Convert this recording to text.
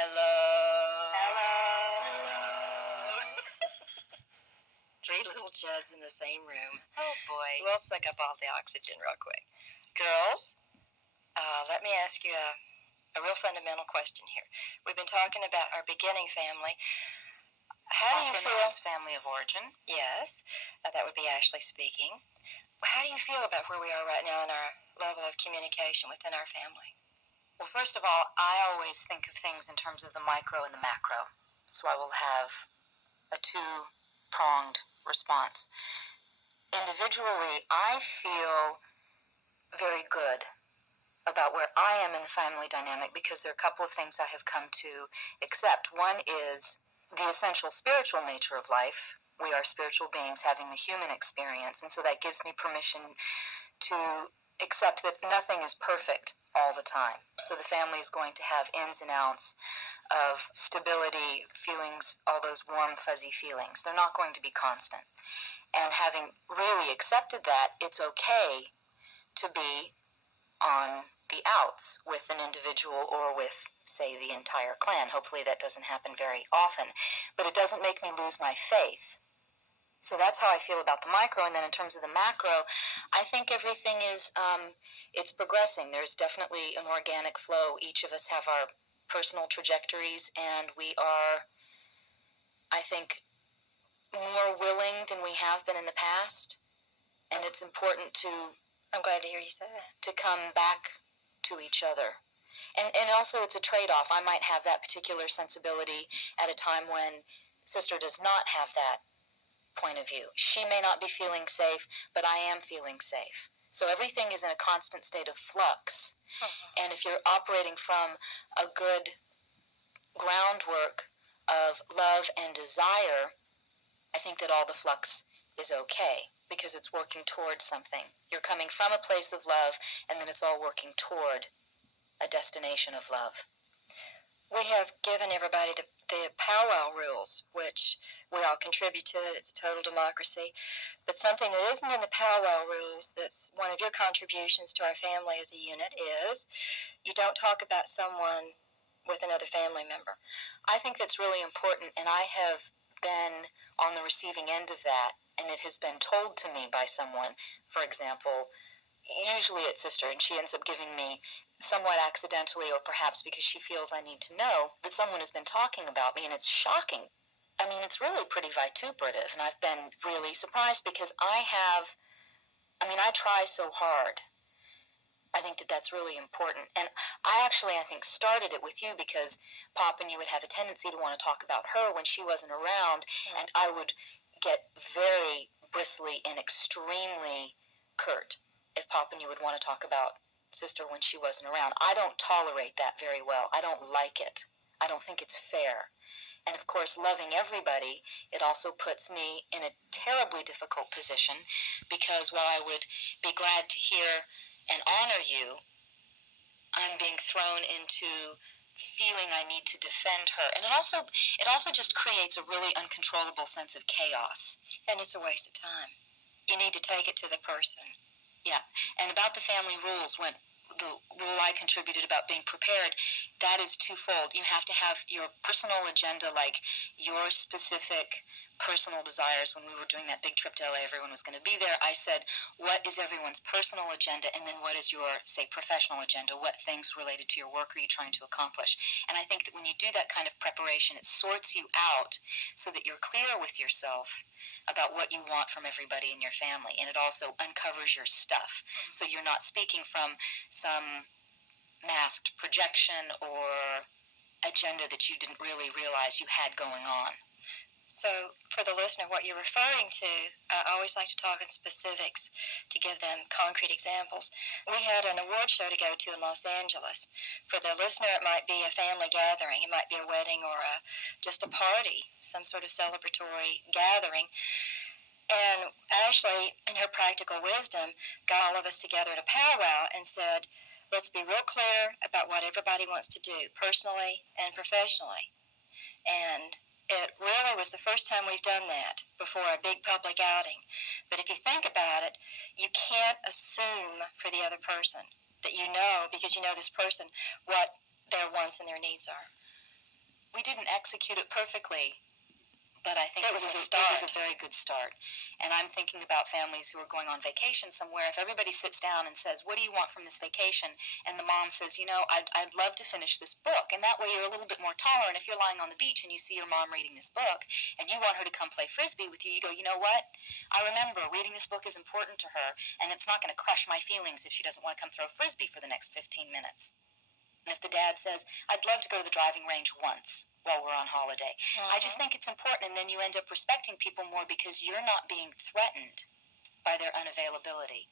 Hello. Hello. Three little Judds in the same room. Oh, boy. We'll suck up all the oxygen real quick. Girls, let me ask you a real fundamental question here. We've been talking about our beginning family. How do you feel? Also family of origin. Yes, that would be Ashley speaking. How do you feel about where we are right now in our level of communication within our family? Well, first of all, I always think of things in terms of the micro and the macro. So I will have a two-pronged response. Individually, I feel very good about where I am in the family dynamic because there are a couple of things I have come to accept. One is the essential spiritual nature of life. We are spiritual beings having the human experience, and so that gives me permission to accept that nothing is perfect all the time. So the family is going to have ins and outs of stability, feelings, all those warm, fuzzy feelings. They're not going to be constant. And having really accepted that, it's okay to be on the outs with an individual or with, say, the entire clan. Hopefully that doesn't happen very often. But it doesn't make me lose my faith. So that's how I feel about the micro. And then in terms of the macro, I think everything is, it's progressing. There's definitely an organic flow. Each of us have our personal trajectories, and we are, I think, more willing than we have been in the past. And it's important to, I'm glad to hear you say that, to come back to each other. And also it's a trade-off. I might have that particular sensibility at a time when Sister does not have that point of view. She may not be feeling safe, but I am feeling safe. So everything is in a constant state of flux. And if you're operating from a good groundwork of love and desire, I think that all the flux is okay because it's working towards something. You're coming from a place of love, and then it's all working toward a destination of love. We have given everybody the powwow rules, which we all contribute to it. It's a total democracy. But something that isn't in the powwow rules, that's one of your contributions to our family as a unit, is you don't talk about someone with another family member. I think that's really important, and I have been on the receiving end of that, and it has been told to me by someone, for example, usually it's Sister, and she ends up giving me, somewhat accidentally or perhaps because she feels I need to know, that someone has been talking about me, and it's shocking. I mean, it's really pretty vituperative, and I've been really surprised because I try so hard. I think that that's really important. And I think, started it with you because Pop and you would have a tendency to want to talk about her when she wasn't around, and I would get very bristly and extremely curt if Pop and you would want to talk about Sister when she wasn't around. I don't tolerate that very well. I don't like it. I don't think it's fair. And of course, loving everybody, it also puts me in a terribly difficult position because while I would be glad to hear and honor you, I'm being thrown into feeling I need to defend her. And it also just creates a really uncontrollable sense of chaos. And it's a waste of time. You need to take it to the person. Yeah, and about the family rules, when the rule I contributed about being prepared, that is twofold. You have to have your personal agenda, like your specific personal desires. When we were doing that big trip to LA, everyone was going to be there. I said, what is everyone's personal agenda, and then what is your, say, professional agenda? What things related to your work are you trying to accomplish? And I think that when you do that kind of preparation, it sorts you out so that you're clear with yourself about what you want from everybody in your family, and it also uncovers your stuff. So you're not speaking from some masked projection or agenda that you didn't really realize you had going on. So for the listener, what you're referring to, I always like to talk in specifics to give them concrete examples. We had an award show to go to in Los Angeles. For the listener, it might be a family gathering. It might be a wedding or just a party, some sort of celebratory gathering. And Ashley, in her practical wisdom, got all of us together in a powwow and said, let's be real clear about what everybody wants to do, personally and professionally. And it really was the first time we've done that before a big public outing. But if you think about it, you can't assume for the other person that you know, because you know this person, what their wants and their needs are. We didn't execute it perfectly, but I think It was a It start. was a very good start. And I'm thinking about families who are going on vacation somewhere. If everybody sits down and says, what do you want from this vacation? And the mom says, I'd love to finish this book. And that way you're a little bit more tolerant. If you're lying on the beach and you see your mom reading this book and you want her to come play Frisbee with you, you go, you know what? I remember reading this book is important to her, and it's not going to crush my feelings if she doesn't want to come throw Frisbee for the next 15 minutes. And if the dad says, I'd love to go to the driving range once while we're on holiday. I just think it's important, and then you end up respecting people more because you're not being threatened by their unavailability.